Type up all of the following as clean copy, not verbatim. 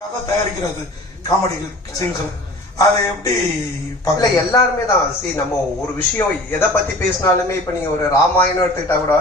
தயாரிக்கிறது comedy scenes அதை எப்படி இல்ல எல்லாருமே தான் நம்ம ஒரு விஷயம் எதை பத்தி பேசினாலுமே இப்ப நீங்க ஒரு ராமாயணம் எடுத்துக்கிட்டா கூட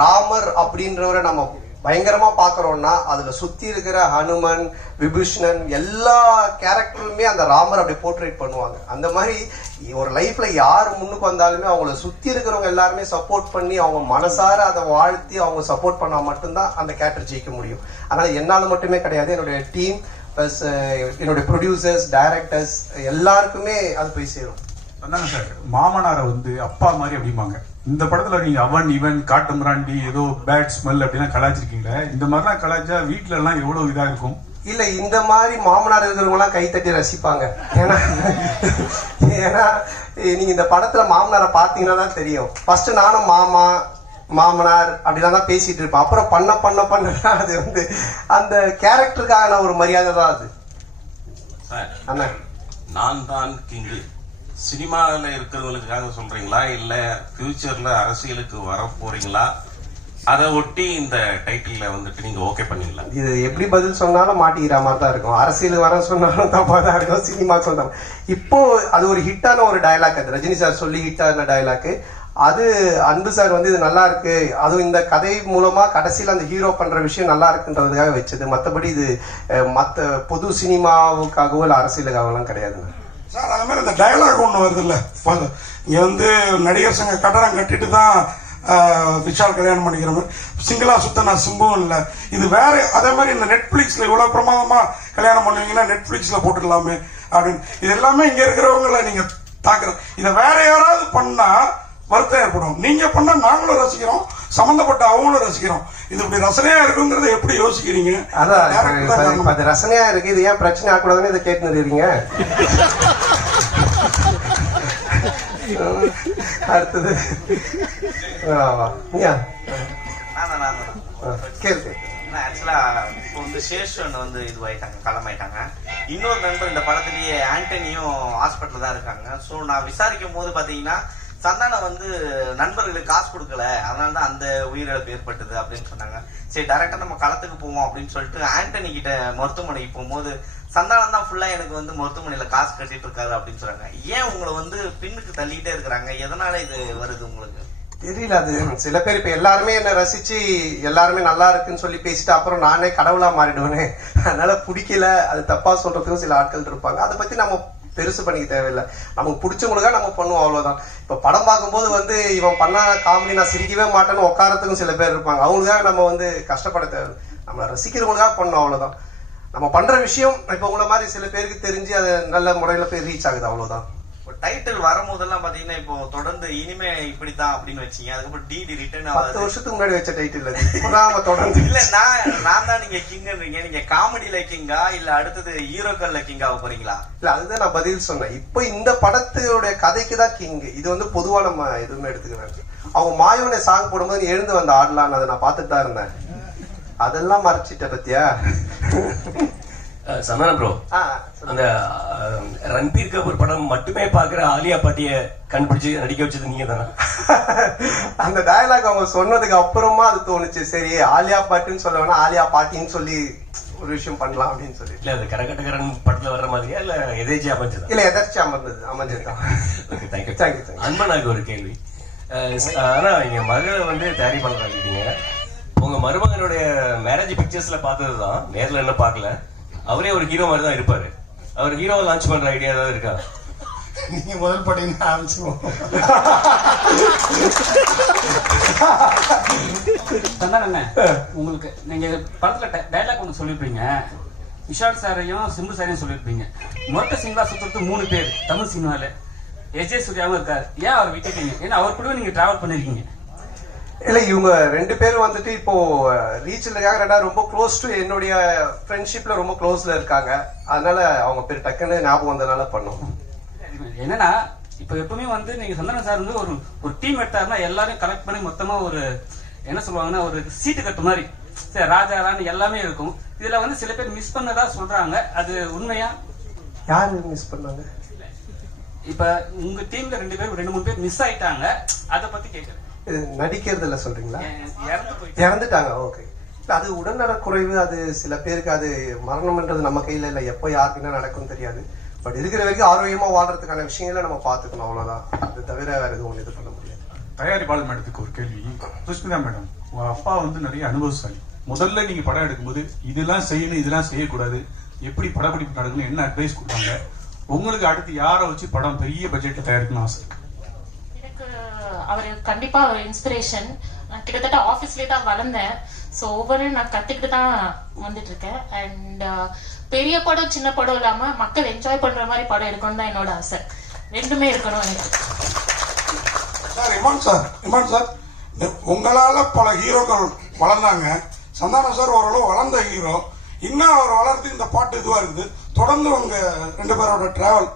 ராமர் அப்படின்றவரை நம்ம பயங்கரமா பாக்குறோம்னா அதுல சுத்தி இருக்கிற ஹனுமன் விபீஷணன் எல்லா கேரக்டருமே அந்த ராமர் அப்படி போர்ட்ரேட் பண்ணுவாங்க. அந்த மாதிரி ஒரு லைஃப்ல யார் முன்னுக்கு வந்தாலுமே அவங்கள சுத்தி இருக்கிறவங்க எல்லாருமே சப்போர்ட் பண்ணி அவங்க மனசார அதை வாழ்த்தி அவங்க சப்போர்ட் பண்ணா மட்டும்தான் அந்த கேரக்டர் ஜெயிக்க முடியும். அதனால என்னால மட்டுமே கிடையாது, என்னுடைய டீம் பிளஸ் என்னுடைய ப்ரொடியூசர்ஸ் டைரக்டர்ஸ் எல்லாருக்குமே அது போய் சேரும். அதாங்க சார், மாமனாரை அப்பா மாதிரி அப்படிம்பாங்க. இந்த படத்துல நீங்க அவன் இவன் காட்டு மிராண்டி ஏதோ பேட் ஸ்மெல் அப்படின்னா கலாச்சிருக்கீங்களே, இந்த மாதிரிலாம் கலாச்சா வீட்டுல எல்லாம் எவ்வளவு இதா இருக்கும்? இல்ல இந்த மாதிரி மாமனார் இருக்கிறவங்க எல்லாம் கைத்தட்டி ரசிப்பாங்க. ஏன்னா நீங்க இந்த படத்துல மாமனாரை பாத்தீங்கன்னா தான் தெரியும். ஃபர்ஸ்ட் நானும் மாமனார் அப்படிலாம் தான் பேசிட்டு இருப்பேன். அப்புறம் பண்ண அது அந்த கேரக்டருக்கான ஒரு மரியாதை தான் அது. அண்ணா நான் தான் கிங்கு சினிமாவில் இருக்கிறவங்களுக்காக சொல்றீங்களா இல்ல ஃபியூச்சர்ல அரசியலுக்கு வர போறீங்களா? அதை ஒட்டி இந்த டைட்டில் நீங்க ஓகே பண்ணீங்களா? இது எப்படி பதில் சொன்னாலும் மாட்டிக்கிற மாதிரி தான் இருக்கும். அரசியலுக்கு வர சொன்னாலும் தப்பா தான் இருக்கும், சினிமா சொன்னாலும். இப்போ அது ஒரு ஹிட்டான ஒரு டயலாக், அது ரஜினி சார் சொல்லி ஹிட்டான டயலாக். அது அன்பு சார் இது நல்லா இருக்கு, அதுவும் இந்த கதை மூலமா கடைசியில் அந்த ஹீரோ பண்ற விஷயம் நல்லா இருக்குன்றதுக்காக வச்சது. மற்றபடி இது மற்ற பொது சினிமாவுக்காகவோ இல்லை அரசியலுக்காகலாம் கிடையாதுங்க சார். அது மாதிரி இந்த டயலாக் ஒன்று வருது இல்ல, இங்க நடிகர் சங்க கட்டடம் கட்டிட்டு தான் விஷால் கல்யாணம் பண்ணிக்கிற மாதிரி சிங்கிளா சுத்த நான் சிம்பும் இல்லை. இது வேற அதே மாதிரி இந்த நெட்ஃபிளிக்ஸ்ல இவ்வளவு பிரமாதமா கல்யாணம் பண்ணுவீங்கன்னா நெட்ஃபிளிக்ஸ்ல போட்டுடலாமே அப்படின்னு. இது எல்லாமே இங்க இருக்கிறவங்களை நீங்க தாக்குறது. இதை வேற யாராவது பண்ணா வருத்தம் ஏற்படும். நீங்க பண்ணா நாங்களும் ரசிக்கிறோம், சம்பந்தப்பட்ட அவங்களும் ரசிக்கிறோம். இது இப்படி ரசனையா இருக்குங்கிறத எப்படி யோசிக்கிறீங்க? அதான் அது ரசனையா இருக்கு, இது ஏன் பிரச்சனை ஆகக்கூடாதுன்னு இதை கேட்டு நிறுவீங்க. அடுத்தது களமாயிட்டாங்க. இன்னொரு நண்பர் இந்த படத்திலேயே ஆண்டனியும் ஹாஸ்பிட்டல் தான் இருக்காங்க. சோ நான் விசாரிக்கும் போது பாத்தீங்கன்னா சந்தானம் நண்பர்களுக்கு காசு கொடுக்கல, அதனாலதான் அந்த உயிரிழப்பு ஏற்பட்டது அப்படின்னு சொன்னாங்க. சரி டைரக்டா நம்ம களத்துக்கு போவோம் அப்படின்னு சொல்லிட்டு ஆண்டனி கிட்ட மருத்துவமனைக்கு போகும்போது சந்தானம் தான் ஃபுல்லா எனக்கு மருத்துவமனையில காசு கட்டிட்டு இருக்காரு அப்படின்னு சொல்றாங்க. ஏன் உங்களை பின்னுக்கு தள்ளிக்கிட்டே இருக்கிறாங்க? எதனால இது வருது உங்களுக்கு தெரியல. அது சில பேர் இப்ப எல்லாருமே என்ன ரசிச்சு எல்லாருமே நல்லா இருக்குன்னு சொல்லி பேசிட்டு அப்புறம் நானே கடவுளா மாறிடுவேனே, அதனால பிடிக்கல அது தப்பா சொல்றதுக்கும் சில ஆட்கள் இருப்பாங்க. அதை பத்தி நம்ம பெருசு பண்ணிக்க தேவையில்லை. நமக்கு பிடிச்சவங்களுக்கா நம்ம பண்ணுவோம், அவ்வளவுதான். இப்ப படம் பார்க்கும்போது இவன் பண்ண காமெடி நான் சிரிக்கவே மாட்டேன்னு உட்காரத்துக்கும் சில பேர் இருப்பாங்க. அவங்களுக்காக நம்ம கஷ்டப்பட தேவை, நம்மளை ரசிக்கிறவங்களுக்காக பண்ணோம், அவ்வளவுதான். நம்ம பண்ற விஷயம் இப்ப உங்களை மாதிரி சில பேருக்கு தெரிஞ்சு அது நல்ல முறையில போய் ரீச் ஆகுது, அவ்வளவுதான். டைட்டில் வரும்போதெல்லாம் பாத்தீங்கன்னா இப்போ தொடர்ந்து இனிமே இப்படித்தான் அப்படின்னு வச்சீங்க. அதுக்கப்புறம் டிடி ரிட்டர்ன் 10 வருஷத்துக்கு முன்னாடி வச்ச டைட்டில் அது தொடர்ந்து இல்ல. நான் தான் நீங்க கிங்ன்றீங்க. நீங்க காமெடியில கிங்கா இல்ல அடுத்தது ஹீரோக்கள்ல கிங்காக போறீங்களா? இல்ல அதுதான் நான் பதில் சொன்னேன். இப்போ இந்த படத்தோட கதைக்கு தான் கிங். இது பொதுவா நம்ம எதுவுமே எடுத்துக்கிறாங்க. அவங்க மாயோனை சாங் போடும்போது எழுந்து வந்த ஆடலான்னு அதை நான் பார்த்துட்டு தான் இருந்தேன். அதெல்லாம் மறைச்சிட்ட பத்தியா சந்தான ப்ரோ, அந்த ரன்பீர் கபூர் படம் மட்டுமே பாக்குற ஆலியா பாட்டிய கண்டுபிடிச்சு நடிக்க வச்சது நீங்க தானே? அந்த டயலாக் அவங்க சொன்னதுக்கு அப்புறமா அது தோணுச்சு, சரி ஆலியா பாட்டுன்னு சொல்ல வேணா ஆலியா பாட்டின்னு சொல்லி ஒரு விஷயம் பண்ணலாம் அப்படின்னு சொல்லி. இல்ல அது கரகட்டகரன் படத்துல வர்ற மாதிரியா இல்ல எதேச்சியா அமைஞ்சதா? இல்ல எதாச்சும் அமைஞ்சதுதான். தேங்க்யூ. அன்பனாக்கு ஒரு கேள்வி. ஆனா நீங்க மகளை தயாரிப்பாளராகிட்டீங்க. உங்க மருமகனுடைய மேரேஜ் பிக்சர்ஸ்ல பார்த்ததுதான், நேர்ல என்ன பார்க்கல. அவரே ஒரு ஹீரோ மாதிரி தான் இருப்பாரு. அவர் ஹீரோவை லான்ச் பண்ற ஐடியா ஏதாவது இருக்கா? நீங்க முதல் படம் ஆரம்பிச்சுவோம். உங்களுக்கு நீங்க படத்துல டைலாக் ஒன்று சொல்லிருப்பீங்க, விஷால் சாரையும் சிம்பு சாரையும் சொல்லிருப்பீங்க. மொத்த சிங்களா சுத்துறது 3 பேர் தமிழ் சினிமால. எஜே சூர்யாவும் இருக்காரு, ஏன் அவர் விட்டுட்டீங்க? ஏன்னா அவர் கூட நீங்க டிராவல் பண்ணிருக்கீங்க. இல்ல இவங்க 2 பேரும் இப்போ ரீச்ல ரொம்ப க்ளோஸ் டு என்னுடைய ஃப்ரெண்ட்ஷிப்ல ரொம்ப க்ளோஸ்ல இருக்காங்க. அதனால அவங்க பேர் டக்குன்னு ஞாபகம் வந்ததுனால பண்ணோம். என்னன்னா இப்ப எப்பவுமே நீங்க சந்தானம் சார் ஒரு டீம் எடுத்தாருன்னா எல்லாரையும் கலெக்ட் பண்ணி மொத்தமா ஒரு என்ன சொல்லுவாங்கன்னா ஒரு சீட்டு கட்டு மாதிரி சரி ராஜா ராணி எல்லாமே இருக்கும். இதுல சில பேர் மிஸ் பண்ணதா சொல்றாங்க, அது உண்மையா? யாரு மிஸ் பண்ணாங்க? இப்ப உங்க டீம்ல 2-3 பேர் மிஸ் ஆயிட்டாங்க, அத பத்தி கேக்குறேன். நடிக்கிறதுல சொல்றீங்களா? இறந்துட்டாங்க. ஓகே. அது உடல்நலக்குறைவு, அது சில பேருக்கு அது மரணம்ன்றது நம்ம கையில இல்லை, எப்போ யாருக்குன்னா நடக்கும் தெரியாது. பட் இருக்கிற வரைக்கும் ஆரோக்கியமா வாழ்றதுக்கான விஷயங்களை நம்ம பார்த்துக்கணும், அவ்வளவுதான். அது தவிர வேற எதுவும் இது பண்ண முடியாது. தயாரிப்பாளர் மேடத்துக்கு ஒரு கேள்வி. சுஷ்மிதா மேடம், உங்க அப்பா வந்து நிறைய அனுபவசாலி. முதல்ல நீங்க படம் எடுக்கும்போது இதெல்லாம் செய்யணும், இதெல்லாம் செய்யக்கூடாது, எப்படி படப்பிடிப்பு நடக்கணும், என்ன அட்வைஸ் கொடுத்தாங்க? உங்களுக்கு அடுத்து யாரை வச்சு படம் பெரிய பட்ஜெட்ல தயாரிக்கணும்னு ஆசை? எனக்கு அவர் கண்டிப்பா ஒரு இன்ஸ்பிரேஷன். நான் கிட்டத்தட்ட ஆபீஸ்லயே தான் வளர்ந்தேன். ஸோ ஒவ்வொரு நான் கத்துக்கிட்டு தான் வந்துட்டு இருக்கேன். அண்ட் பெரிய படம் சின்ன படம் இல்லாம மக்கள் என்ஜாய் பண்ற மாதிரி படம் எடுக்கணும் தான் என்னோட ஆசை. ரெண்டுமே இருக்கணும் எனக்கு. சார் இமான் சார், உங்களால பல ஹீரோக்கள் வளர்ந்தாங்க. சந்தானம் சார் ஓரளவு வளர்ந்த ஹீரோ. இன்னும் அவர் வளர்றதுக்கு இந்த பாட்டு இதுவா இருக்குது. தொடர்ந்து உங்க 2 பேரோட டிராவல்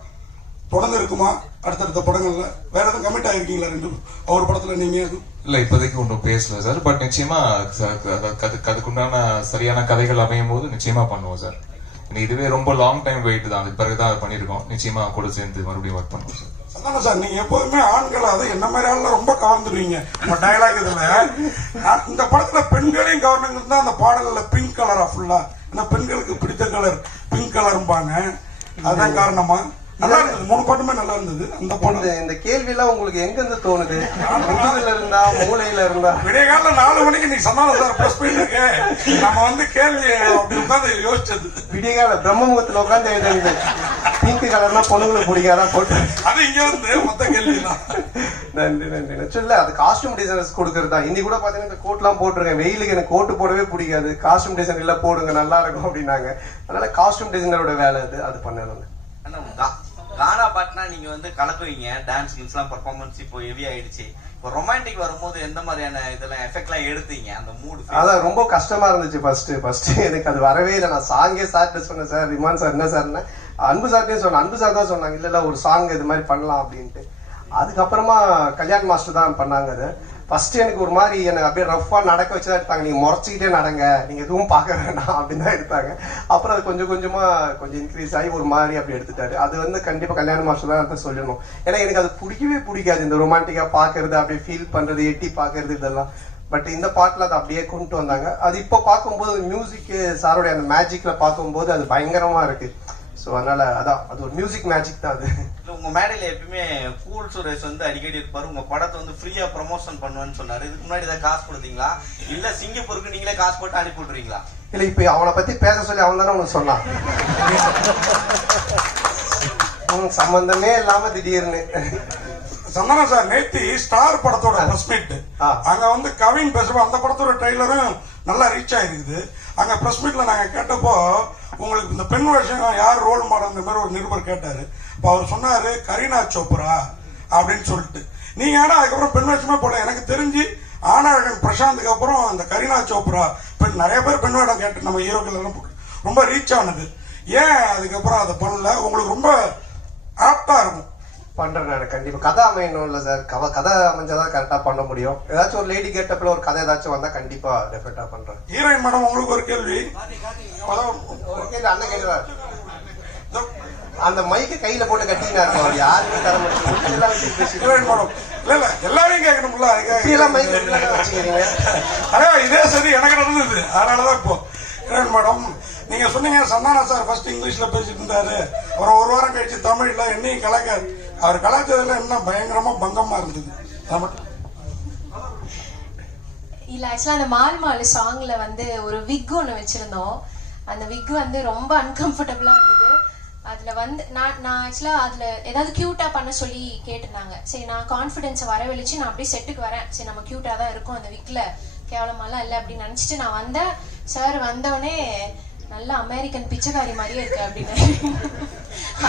தொடர்ந்து இருக்குமா? அடுத்தடுத்த படங்கள்ல வேற எதுவும் கமிட் ஆயிருக்கீங்களா? ஒரு படத்துல நீங்க இல்ல இப்போதைக்கு ஒன்றும் பேசல சார். பட் நிச்சயமா அதுக்குண்டான சரியான கதைகள் அமையும் போது நிச்சயமா பண்ணுவோம் சார். இதுவே ரொம்ப லாங் டைம் வெயிட் தான், அதுக்கு பிறகுதான் அதை பண்ணிருக்கோம். நிச்சயமா கூட சேர்ந்து மறுபடியும் ஒர்க் பண்ணுவோம் சார். அதான சார், நீங்க எப்போதுமே ஆண்கள் அது என்ன மாதிரி ஆள்லாம் ரொம்ப கவர்ந்துருவீங்க உங்க டயலாக் இதுல. இந்த படத்துல பெண்களையும் கவர்னுங்க தான் அந்த பாடல்ல பிங்க் கலரா ஃபுல்லா. ஏன்னா பெண்களுக்கு பிடித்த கலர் பிங்க் கலர்பாங்க. அதான் காரணமா? நல்லா இருந்தது, 3 பாட்டுமே நல்லா இருந்தது. அந்த படம் இந்த கேள்வி எல்லாம் உங்களுக்கு எங்க இருந்து தோணுது? முதுகுல இருந்தா, மூளையில இருந்தா? விடிய கால 4 மணிக்கு நீ சந்தானம் சார் பிரஸ் பண்ணிட்டு நம்ம வந்து கேள்வி அப்படி உட்காந்து யோசிச்சது. விடிய கால பிரம்மமுகத்துல உட்காந்து எழுதுறது பிங்க் கலர்னா பொண்ணுங்களுக்கு பிடிக்காதான் போட்டு அது இங்க வந்து மொத்த கேள்வி தான். நன்றி நன்றி. இல்ல அது காஸ்டியூம் டிசைனர்ஸ் கொடுக்கறது தான். இன்னி கூட பாத்தீங்கன்னா இந்த கோட் எல்லாம் போட்டிருக்கேன். வெயிலுக்கு எனக்கு கோட்டு போடவே பிடிக்காது. காஸ்டியூம் டிசைனர் இல்ல போடுங்க நல்லா இருக்கும் அப்படின்னாங்க. அதனால காஸ்டியூம் டிசைனரோட வேலை அது பண்ணணும். கானா பாட்டுனா நீங்க வந்து கலக்குவீங்க, டான்ஸ் கின்ஸ் எல்லாம் பெர்ஃபார்மன்ஸ் இப்போ ஹெவி ஆயிடுச்சு. இப்போ ரொமான்டிக் வரும்போது எந்த மாதிரியான இதெல்லாம் எஃபெக்ட் எல்லாம் எடுத்தீங்க? அந்த மூடு அதான் ரொம்ப கஷ்டமா இருந்துச்சு ஃபர்ஸ்ட் எனக்கு அது வரவே இல்லை. நான் சாங்கே சார்ட்டு சொன்னேன், சார் இமான் சார் என்ன சார்னா அன்பு சார்ட்டே சொன்னேன். அன்பு சார் தான் சொன்னாங்க இல்ல ஒரு சாங் இது மாதிரி பண்ணலாம் அப்படின்ட்டு. அதுக்கப்புறமா கல்யாண் மாஸ்டர் தான் பண்ணாங்க. அது ஃபர்ஸ்ட் எனக்கு ஒரு மாதிரி எனக்கு அப்படியே ரஃபா நடக்க வச்சுதான் எடுத்தாங்க. நீங்க முறைச்சிக்கிட்டே நடங்க, நீங்க எதுவும் பார்க்க வேண்டாம் அப்படின்னு தான் எடுத்தாங்க. அப்புறம் அது கொஞ்சம் கொஞ்சமா கொஞ்சம் இன்க்ரீஸ் ஆகி ஒரு மாதிரி அப்படி எடுத்துட்டாரு. அது வந்து கண்டிப்பா கல்யாண மாஸ்டர் தான் சொல்லணும். ஏன்னா எனக்கு அது பிடிக்கவே பிடிக்காது, இந்த ரொமான்டிக்கா பாக்குறது, அப்படியே ஃபீல் பண்றது, எட்டி பாக்குறது இதெல்லாம். பட் இந்த பாட்டுல அதை அப்படியே கொண்டு வந்தாங்க. அது இப்போ பார்க்கும்போது மியூசிக் சாரோடைய அந்த மேஜிக்ல பார்க்கும்போது அது பயங்கரமா இருக்கு. ஸோ அதனால அதான் அது ஒரு மியூசிக் மேஜிக் தான் அது. உங்க மேடையில எப்பயுமே கூல் சுரேஷ் வந்து அடிக்கடி இருப்பாரு. உங்க படத்தை வந்து ஃப்ரீயா ப்ரமோஷன் பண்ணுவேன்னு சொன்னாரு. இதுக்கு முன்னாடி ஏதாவது காசு கொடுத்தீங்களா இல்ல சிங்கப்பூருக்கு நீங்களே காசு போட்டு அனுப்பி விட்டுறீங்களா? இல்ல இப்ப அவனை பத்தி பேச சொல்லி அவன் தானே உனக்கு சொன்னான். சம்பந்தமே இல்லாம திடீர்னு சந்தானம் சார் நேத்தி ஸ்டார் படத்தோட பிரஸ் மீட் அங்க வந்து கவின் பேசுறோம். அந்த படத்தோட ட்ரெய்லரும் நல்லா ரீச் ஆயிருக்குது. அங்க பிரஸ் மீட்ல நாங்க கேட்டப்போ உங்களுக்கு இந்த பெண் வேஷம் யார் ரோல் மாடல் இந்த மாதிரி ஒரு நிருபர் கேட்டாரு. இப்போ அவர் சொன்னாரு கரீனா சோப்ரா அப்படின்னு சொல்லிட்டு. நீங்க ஆனா அதுக்கப்புறம் பெண் வேஷமே போல. எனக்கு தெரிஞ்சு ஆனாழகன் பிரசாந்துக்கு அப்புறம் அந்த கரீனா சோப்ரா பெண் நிறைய பேர் பெண் வேடம் கேட்டு நம்ம ஹீரோக்கள் எல்லாம் ரொம்ப ரீச் ஆனது. ஏன் அதுக்கப்புறம் அதை பண்ணல? உங்களுக்கு ரொம்ப ஆப்டா இருக்கும். பண்றேன் நான் கண்டிப்பா. கதை அமையணும் இல்ல சார், கதை அமைஞ்சாதான் கரெக்டா பண்ண முடியும். ஏதாச்சும் ஒரு லேடி கேட்டப்ல ஒரு கதை ஏதாச்சும் வந்தா கண்டிப்பா டெஃபினட்டா பண்றேன். ஹீரோயின் மேடம் உங்களுக்கு ஒரு கேள்வி. அண்ணன் கேட்கிறார். அந்த மைக்கு கையில போட்டு கட்டினாரு அவர் யாருமே தர மாட்டேன். ஹீரோயின் மேடம் இல்ல இல்ல எல்லாரையும் கேட்கணும்ல. வச்சுக்கிறீங்க அதே இதே சரி எனக்கு நடந்தது. அதனாலதான் இப்போ ஹீரோயின் மேடம் நீங்க சொன்னீங்க சந்தானம் சார் ஃபர்ஸ்ட் இங்கிலீஷ்ல பேசிட்டு இருந்தாரு, ஒரு வாரம் கழிச்சு தமிழ்ல என்னையும் கலாக்காரு. அவர் கலாச்சதுல என்ன பயங்கரமா பங்கமா இருந்தது. இல்ல ஆக்சுவலா அந்த மால் சாங்ல வந்து ஒரு விக் ஒண்ணு வச்சிருந்தோம். அந்த விக் வந்து ரொம்ப அன்கம்ஃபர்டபுளா இருந்தது. அதுல வந்து நான் ஆக்சுவலா அதுல ஏதாவது கியூட்டா பண்ண சொல்லி கேட்டிருந்தாங்க. சரி நான் கான்பிடன்ஸை வரவழிச்சு நான் அப்படியே செட்டுக்கு வரேன். சரி நம்ம கியூட்டா தான் இருக்கும், அந்த விக்ல கேவலமாலாம் இல்லை அப்படின்னு நினைச்சிட்டு நான் வந்தேன். சார் வந்தவொடனே நல்ல அமெரிக்கன் பிச்சைக்காரி மாதிரியே இருக்கு அப்படின்னு.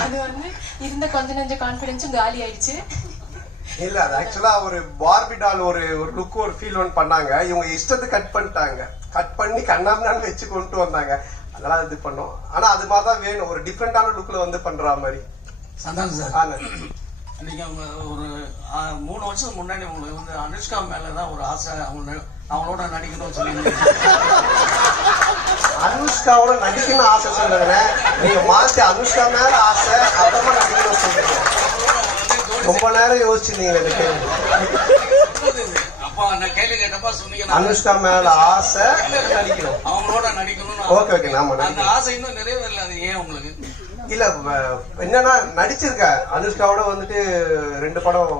அது வந்து இருந்த கொஞ்சம் கான்பிடன்ஸும் காலி ஆயிடுச்சு. இல்ல அது ஆக்சுவலா ஒரு பார்பி டால் ஒரு லுக் ஒரு ஃபீல் ஒன் பண்ணாங்க. இவங்க இஷ்டத்தை கட் பண்ணிட்டாங்க. கட் பண்ணி கண்ணாமண்ணான்னு வச்சு கொண்டு வந்தாங்க. அதெல்லாம் இது பண்ணோம். ஆனா அது மாதிரிதான் வேணும், ஒரு டிஃப்ரெண்டான லுக்ல வந்து பண்ற மாதிரி. சந்தானம் சார், நீங்க ஒரு 3 வருஷம் முன்னாடி உங்களுக்கு வந்து அனுஷ்கா மேலதான் ஒரு ஆசை, அவங்களோட நடிக்கணும்னு சொல்லி. அனுஷ்காவோட நடிக்கணும் ஆசை சொல்லுங்க. நீங்க மாத்தி அனுஷ்கா மேல ஆசை அப்புறமா நடிக்கணும் சொல்றீங்க. ரொம்ப நேரம் யோசிச்சிருந்தீங்க. அப்போ அப்பா நான் கேள்வி கேட்டப்பா சொன்னீங்க அனுஷ்கா மேல ஆசை நடிக்கணும், அவங்களோட நடிக்கணும்னு. ஓகே ஓகே, நாம அந்த ஆசை இன்னும் நிறைவேறல, அது ஏன் உங்களுக்கு? இல்ல என்னன்னா நடிச்சிருக்கேன் அனுஷ்காவோட வந்துட்டு 2 படம்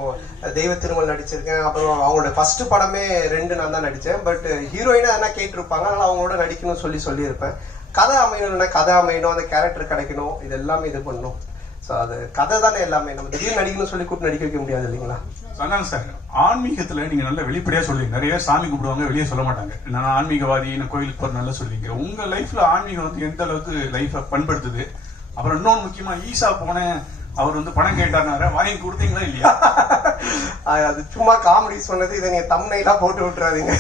தெய்வ திருமல் நடிச்சிருக்கேன். அப்புறம் அவங்களோட ஃபர்ஸ்ட் படமே 2 நான் தான் நடிச்சேன். பட் ஹீரோயினா என்ன கேட்டிருப்பாங்க, அதனால அவங்களோட நடிக்கணும்னு சொல்லியிருப்பேன். கதை அமையணும்னா கதை அமையணும், அந்த கேரக்டர் கிடைக்கணும், இது எல்லாமே இது பண்ணணும். ஸோ அது கதை தானே எல்லாமே. நம்ம திடீர்னு நடிக்கணும்னு சொல்லி கூப்பிட்டு நடிக்க வைக்க முடியாது இல்லைங்களா? சொன்னாங்க சார், ஆன்மீகத்துல நீங்க நல்ல வெளிப்படையா சொல்லுவீங்க. நிறைய சாமி கும்பிடுவாங்க, வெளியே சொல்ல மாட்டாங்க. நான் ஆன்மீகவாதி, நான் கோயிலுக்கு போற நல்லா சொல்லுவீங்க. உங்க லைஃப்ல ஆன்மீகம் வந்து எந்த அளவுக்கு லைஃபை பண்படுத்துது? அப்புறம் இன்னொன்னு முக்கியமா, ஈசா போனேன், அவர் வந்து பணம் கேட்டாரு, வாங்கி கொடுத்தீங்களா இல்லையா? அது சும்மா காமெடி சொன்னது, இதை நீங்க தம்ப்நெயிலா போட்டு விட்டுறாதீங்க.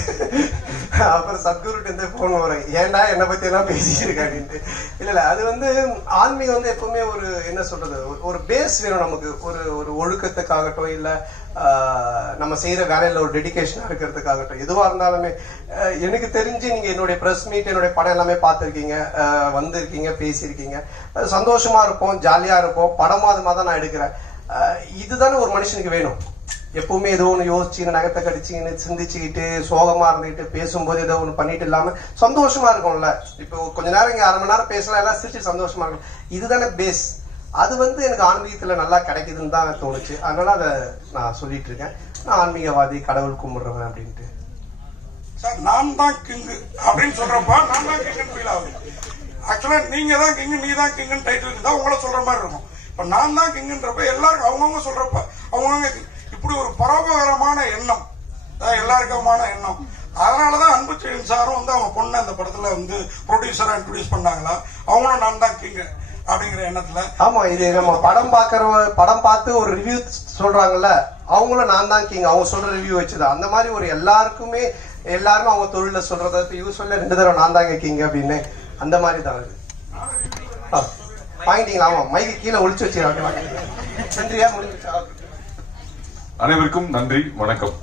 அப்புறம் சத்குருட்டு இருந்து போன் வரும், ஏன்டா என்னை பத்தி எல்லாம் பேசிட்டு இருக்காங்கன்ட்டு. இல்ல அது வந்து ஆன்மீகம் வந்து எப்பவுமே ஒரு என்ன சொல்றது, ஒரு பேஸ் வேணும் நமக்கு. ஒரு ஒழுக்கத்துக்காகட்டும், இல்ல நம்ம செய்யற வேலையில ஒரு டெடிகேஷனா இருக்கிறதுக்காகட்டும், எதுவா இருந்தாலுமே. எனக்கு தெரிஞ்சு நீங்க என்னுடைய பிரஸ் மீட், என்னுடைய படம் எல்லாமே பார்த்திருக்கீங்க, வந்திருக்கீங்க, பேசியிருக்கீங்க. சந்தோஷமா இருப்போம், ஜாலியா இருப்போம். படமா அது மாதிரி தான் நான் எடுக்கிறேன். இதுதானே ஒரு மனுஷனுக்கு வேணும். எப்பவுமே ஏதோ ஒன்று யோசிச்சு நகத்தை கடிச்சுன்னு சிந்திச்சுக்கிட்டு சோகமா இருந்துகிட்டு பேசும்போது ஏதோ ஒன்று பண்ணிட்டு இல்லாம சந்தோஷமா இருக்கும்ல. இப்போ கொஞ்ச நேரம் இங்க 1/2 மணி நேரம் பேசலாம், எல்லாம் சிரிச்சு சந்தோஷமா இருக்கும். இதுதானே பேஸ். அது வந்து எனக்கு ஆன்மீகத்துல நல்லா கிடைக்குதுன்னு தான் தோணுச்சு. அதனால அதை நான் சொல்லிட்டு இருக்கேன். நான் ஆன்மீகவாதி, கடவுள் கும்பிடுறவன் அப்படின்ட்டு. சார், நான் தான் கிங்கு அப்படின்னு சொல்றப்ப நான் தான் கிங்குன்னு ஃபீல் ஆகுது. ஆக்சுவலா நீங்க தான் கிங்கு, நீ தான் கிங்குன்னு டைட்டில் இருந்தா உங்களை சொல்ற மாதிரி இருக்கும். இப்ப நான் தான் கிங்குன்றப்ப எல்லாருக்கும் அவங்கவுங்க சொல்றப்ப அவங்கவுங்க இப்படி ஒரு பரோபகாரமான எண்ணம், எல்லாருக்குமான எண்ணம். அதனாலதான் அன்புச்செழியன் சாரும் வந்து அவங்க பொண்ணு அந்த படத்துல வந்து ப்ரொடியூசரா இன்ட்ரோடியூஸ் பண்ணாங்களா, அவங்களும் நான் தான் கிங்கு அப்படிங்கிற எண்ணத்துல. ஆமா, இது நம்ம படம் பார்த்து ஒரு ரிவ்யூ சொல்றாங்கல்ல, அவங்களும் நான் தான் கிங், அவங்க சொல்ற ரிவ்யூ வச்சுதான். அந்த மாதிரி ஒரு எல்லாருமே அவங்க தொழில சொல்றத இவ சொல்ல 2 தடவை நான் தாங்க கிங் அப்படின்னு, அந்த மாதிரி தான் இது. வாங்கிட்டீங்களா? ஆமா, மைக்கு கீழே ஒளிச்சு வச்சுக்கிறாங்க. நன்றியா? முடிஞ்சிச்சா? அனைவருக்கும் நன்றி, வணக்கம்.